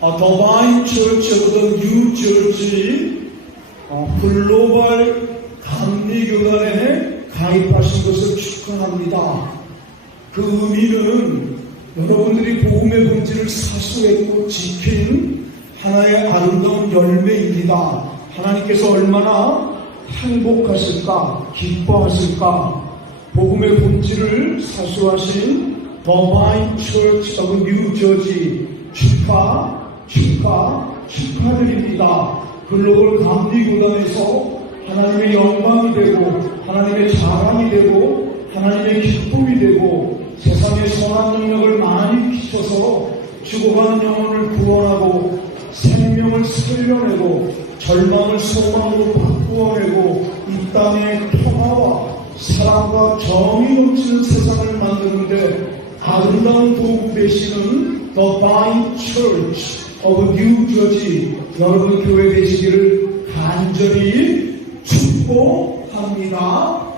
더뉴 저지 어, 글로벌 감리교단에 가입하신 것을 축하합니다. 그 의미는 여러분들이 복음의 본질을 사수했고 지킨 하나의 아름다운 열매입니다. 하나님께서 얼마나 행복하실까, 기뻐하실까, 복음의 본질을 사수하신 더바인 처치 오브 뉴 저지 축하, 축하, 축하드립니다. 글로벌 감리교단에서 하나님의 영광이 되고 하나님의 자랑이 되고 하나님의 기쁨이 되고 세상에 선한 능력을 많이 끼쳐서 죽어가는 영혼을 구원하고 생명을 살려내고 절망을 소망으로 바꾸어내고 이 땅의 평화와 사랑과 정이 넘치는 세상을 아름다운 도구 되시는 The Vine Church of New 여러분 교회 되시기를 간절히 축복합니다.